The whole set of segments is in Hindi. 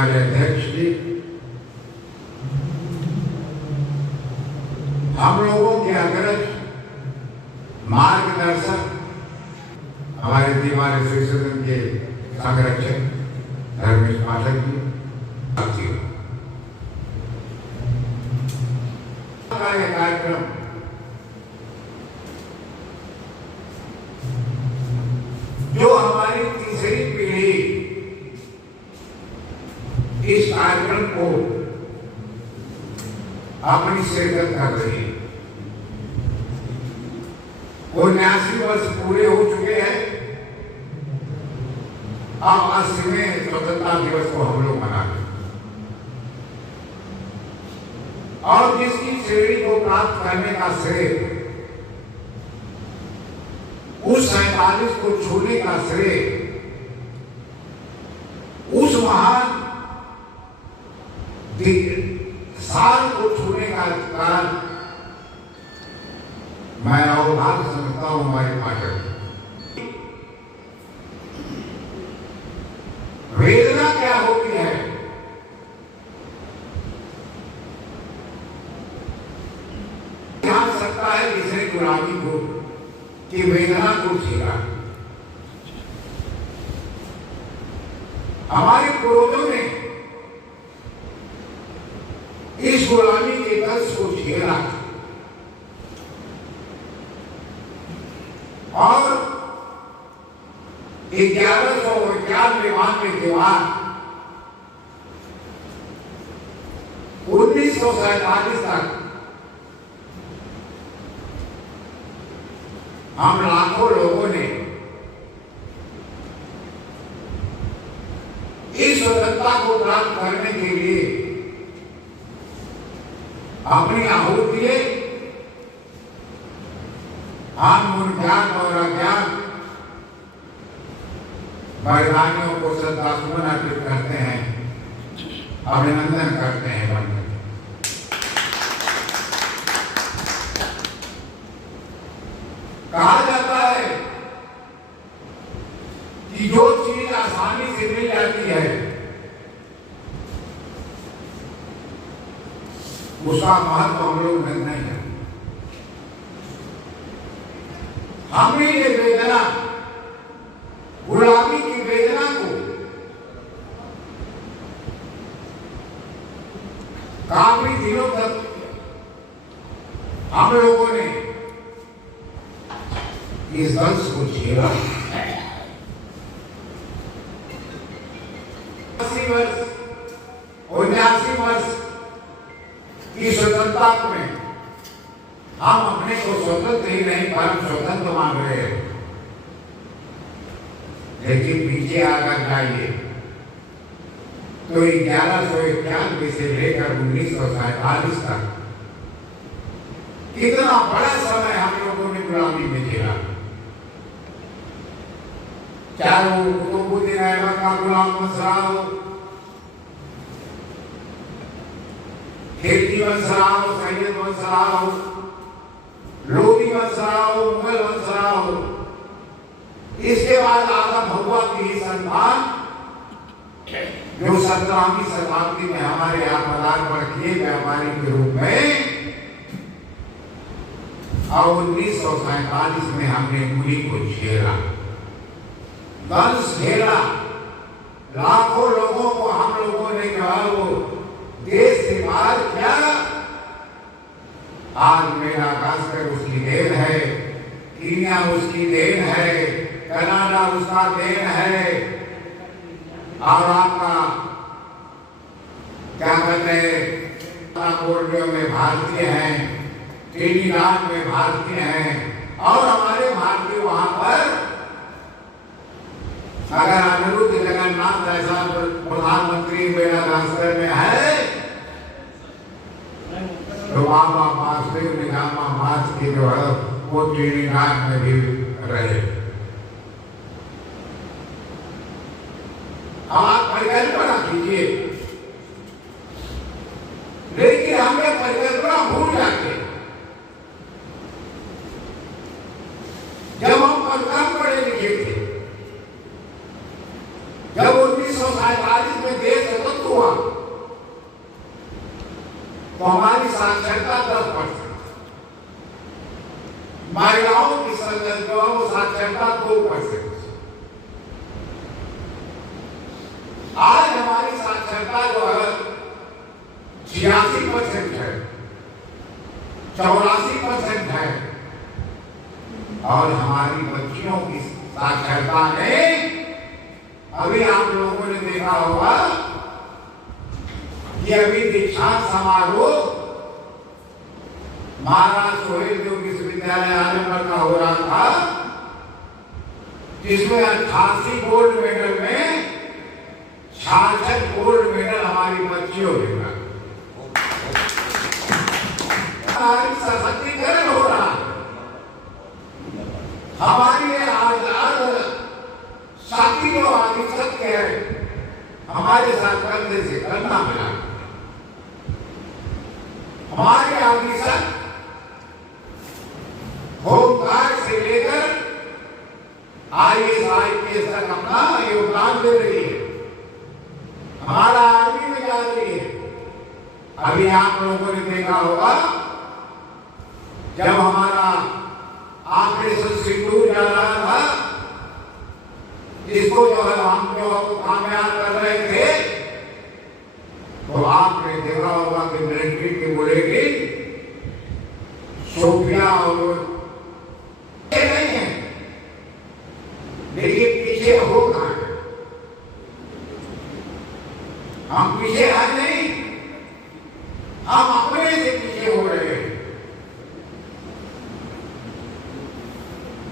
हमारे अध्यक्ष जी, हम लोगों के अग्रज मार्गदर्शक, हमारे दीवार सदन के संरक्षक धर्मेश पाठक जी, साथियों, का यह कार्यक्रम जो हमारी तीसरी पीढ़ी इस कार्यक्रम को अपनी शिरकत कर रही है। 79 वर्ष पूरे हो चुके हैं। अब 80वें स्वतंत्रता दिवस को हम लोग मना रहे हैं और जिसकी श्रेणी को प्राप्त करने का श्रेय, उस 47 को छूने का श्रेय उस महान साल को छूने का कारण मैं अवधान समझता हूं हमारे पाठक। वेदना क्या होती है? जान सकता है किसी गुलामी को कि वेदना को झेला। हमारे पूर्वजों ने इस गुलामी के दर्द को झेला और 1191 के बाद 1947 तक हम लाखों लोगों ने इस स्वतंत्रता को प्राप्त करने के लिए अपनी आहुति दिए। हम उन ज्ञान और अज्ञान बलिदानियों को श्रद्धासुमन अर्पित करते हैं, अभिनंदन करते हैं। कहा जाता है कि जो चीज आसानी से मिल जाती है उसका महत्व हम लोग नहीं है। हमने ये वेदना, गुलामी की वेदना को काफी दिनों तक हम लोगों ने इस दर्द को झेला। 79 वर्ष की स्वतंत्रता में हम अपने को स्वतंत्र ही नहीं परम स्वतंत्र मान रहे हैं। लेकिन पीछे आकर जाइए तो 1191 से लेकर 1947 तक कितना बड़ा समय हम लोगों ने गुलामी में झेला। चाहे वो कुतुबुद्दीन ऐबक का गुलाम वंश रहा हो, खिलजी वंश रहा हो, सैयद वंश रहा हो, लोधी वंश रहा हो, मुगल वंश रहा हो, इसके बाद आदम हव्वा की ही संतान जो 17वीं शताब्दी में हमारे यहाँ पदार्पण किए व्यापारी के रूप में, और 1947 में हमने उन्हीं को झेला, दंश झेला। लाखों लोगों को हम लोगों ने कहा वो देश से बाहर क्या, आज मेरा गास्कर उसकी देन है, कीनिया उसकी देन है, कनाडा उसका देन है, और आपका क्या कहते हैं बोर्डियो में भारतीय हैं, ट्रिनिडाद में भारतीय हैं, और हमारे भारतीय वहां पर अगर अनिरुद्ध जगन्नाथ ऐसा प्रधानमंत्री मेडागास्कर में है तो बाबा वासुदेव निगामा मास की जो है वो ट्रिनिडाद में भी रहे। अब आप परिकल्पना कीजिए, लेकिन हमने परिकल्पना भूल जाते। जब हम कम पढ़े लिखे थे, जब 1947 में देश स्वतंत्र 10%, महिलाओं की साक्षरता 2%। आज हमारी साक्षरता जो है 86% है, 84% है, और हमारी बच्चियों की साक्षरता में अभी आप लोगों ने देखा होगा कि अभी दीक्षांत समारोह महाराज सोहेल देव विश्वविद्यालय आजमगढ़ का हो रहा था, जिसमें 88 गोल्ड मेडल में 66 गोल्ड मेडल हमारी बच्चियों ने मिला। नारी सशक्तिकरण हो रहा है। हमारी साथी जो आदि सत्य है, हमारे साथ करने से करना मिला। हमारे आदि सत्य होमगार्ड से लेकर IAS IPS तक अपना योगदान दे रही है। हमारा आर्मी में जा रही है। अभी आप लोगों ने देखा होगा जब हमारा ऑपरेशन सिंदूर जा रहा था, जिसको जो है हम जो कामयाब कर रहे थे, तो आपने देखा होगा कि मिलिट्री की बोलेगी सोफिया और नहीं है, लेकिन पीछे होगा। हम पीछे है नहीं, हम अपने से पीछे हो रहे हैं।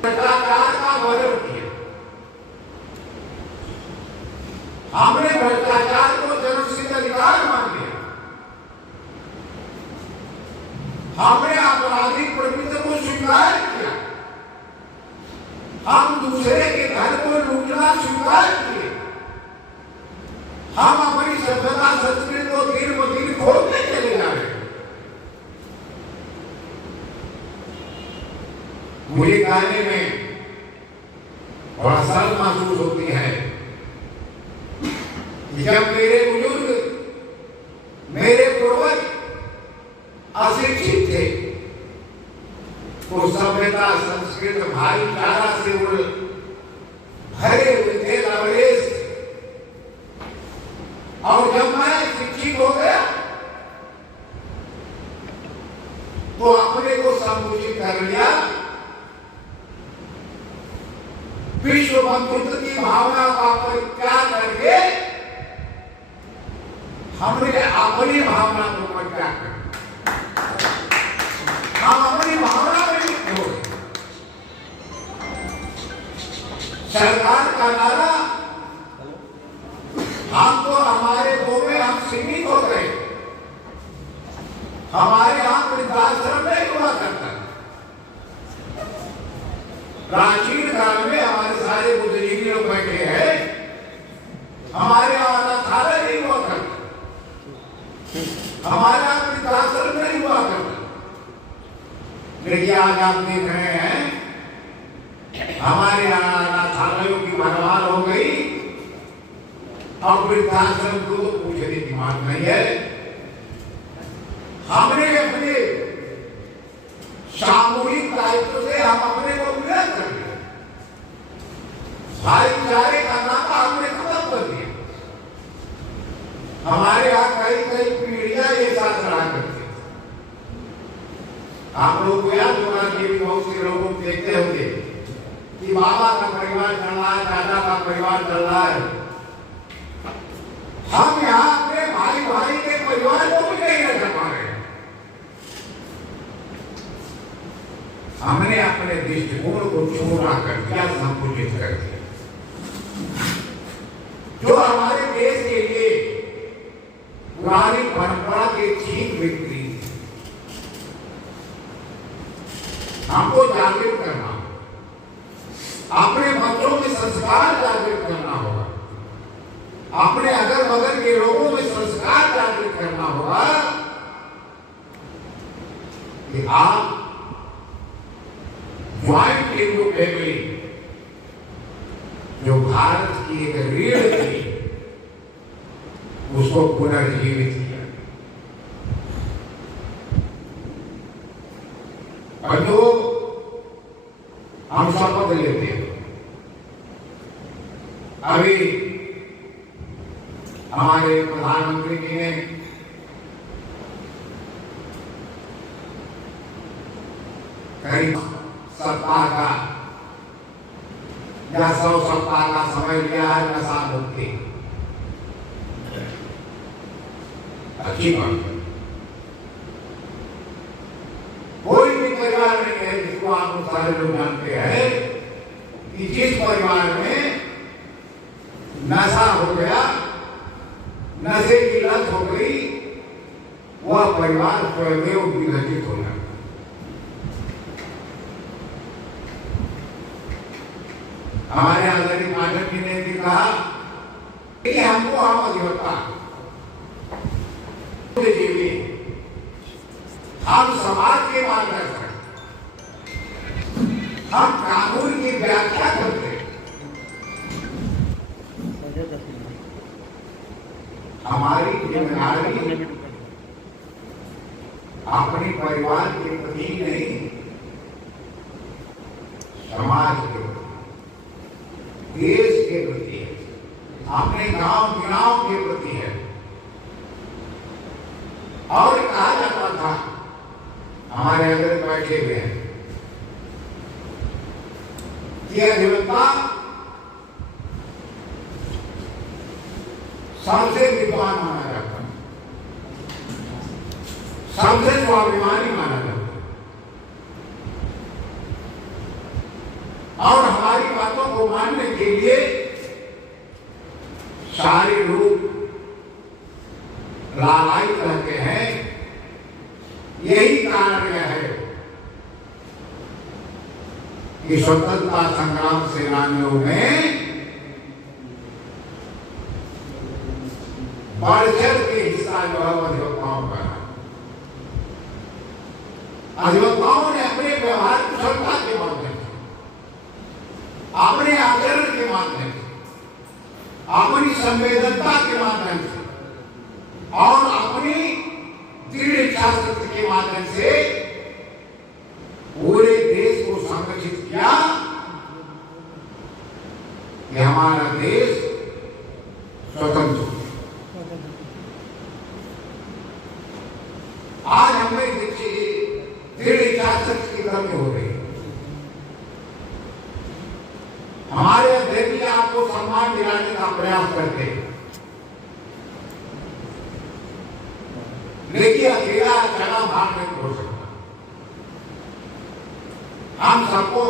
भ्रष्टाचार का वर्णन किया। हमने भ्रष्टाचार को जन्मसिद्ध अधिकार मान लिया। हमने आपराधिक प्रवृत्ति को स्वीकार किया। हम दूसरे के घर को लूटना स्वीकार किए। हम अपनी सभ्यता संस्कृति को दिन ब दिन खोलते चले जा रहे हैं। मुझे कहने में बड़ा शर्म महसूस होती है कि जब मेरे बुजुर्ग, मेरे पूर्वज अशिक्षित थे, तो सभ्यता संस्कृत भाईचारा से भरे हुए थे, लवलेश। और जब मैं शिक्षित हो गया तो अपने को संकुचित कर लिया। विश्व बंधुत्व की भावना का परित्याग करके हमने अपनी भावना को परित्याग कर, हम अपनी भावना में लिप्त हो गए। सरकार का नारा, हम तो हमारे गो में हम सीमित हो गए। हमारे यहाँ वृद्धाश्रम नहीं हुआ करता। प्राचीन काल में हमारे सारे बुद्धिजीवी लोग बैठे हैं, हमारे यहाँ अनाथालय नहीं हुआ करता, हमारे यहाँ वृद्धाश्रम नहीं हुआ करता। लेकिन आज आप देख रहे हैं हमारे यहाँ अनाथालयों की भरमार हो गई। अब वृद्धाश्रम को तो पूछने की बात नहीं है। हमने अपने सामूहिक दायित्व से हम अपने को विलय कर दिया। भाईचारे का नाता हमने खत्म कर दिया। हमारे यहाँ कई कई पीढ़ियां ये साथ रहा करती। आप लोग को याद होगा कि बहुत से लोगों को देखते होंगे कि बाबा का परिवार चल रहा है, दादा का परिवार चल रहा है। हम यहाँ अपने भाई भाई के परिवार को भी नहीं रख पा रहे। हमने अपने दृष्टिकोण को छोटा कर दिया, संकुचित कर दिया। जो हमारे देश के लिए पुरानी परंपरा के ठीक विपरीत है। हमको जागृत करना, अपने बच्चों में संस्कार जागृत करना होगा, अपने अगल बगल के लोगों में संस्कार जागृत करना होगा कि आप ज्वाइंट इंडो फैमिली जो भारत की एक रीढ़ थी, उसको पुनर्जीवित किया। जो हम शपथ लेते हैं, अभी हमारे प्रधानमंत्री जी ने करीब सप्ताह का या 100 सप्ताह का समय लिया है नशा मुक्ति। अच्छी बात है। कोई भी परिवार नहीं है जिसको आप सारे लोग जानते हैं कि जिस परिवार में नशा हो गया, नशे की लत हो गई, वह परिवार स्वयं विघटित हो जाता। हमारे आदरणीय पाठक जी ने भी कहा कि हमको हम अधिवक्ता हम समाज के मार्गदर्शक, हम कानून की व्याख्या करते हैं। हमारी जिम्मेदारी अपने परिवार के प्रति नहीं, समाज के प्रति, देश के प्रति है, अपने गांव के प्रति है। और कहा जाता था, हमारे अंदर बैठे हुए हैं कि अधिवक्ता सबसे विद्वान माना जाता है, सबसे स्वाभिमानी माना जाता है, और हमारी बातों को मानने के लिए सारे लोग लालायित रहते हैं। यही कारण है कि स्वतंत्रता संग्राम सेनानियों में बढ़-चढ़ के हिस्सा जो है अधिवक्ताओं का है। अधिवक्ताओं ने अपने व्यवहार कुशलता के माध्यम से, अपने आचरण के माध्यम से, अपनी संवेदनता के माध्यम से और अपनी दृढ़ इच्छा शक्ति के माध्यम से पूरे देश को संरक्षित किया कि हमारा देश स्वतंत्र हो। आज हमें दृढ़ इच्छा शक्ति की कमी हो रही है। हमारे अध्यक्ष आपको सम्मान दिलाने का प्रयास करते हैं, लेकिन अकेला चला भाग नहीं हो सकता। हम सबको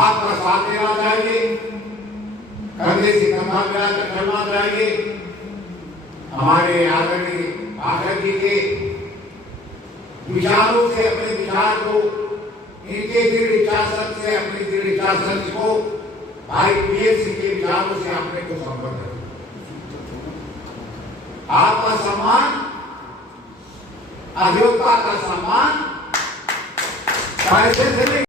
आपका साथ देना चाहिए, कंधे से कंधा मिलाकर चलना चाहिए। हमारे आदरणीय पाठक जी के विचारों से अपने विचार को, इनके दृढ़ इच्छा शक्ति से अपनी दृढ़ इच्छा शक्ति को, भाई पीएस के विचारों से अपने को संबंध है। आपका सम्मान, अधिवक्ता का सम्मान पैसे से नहीं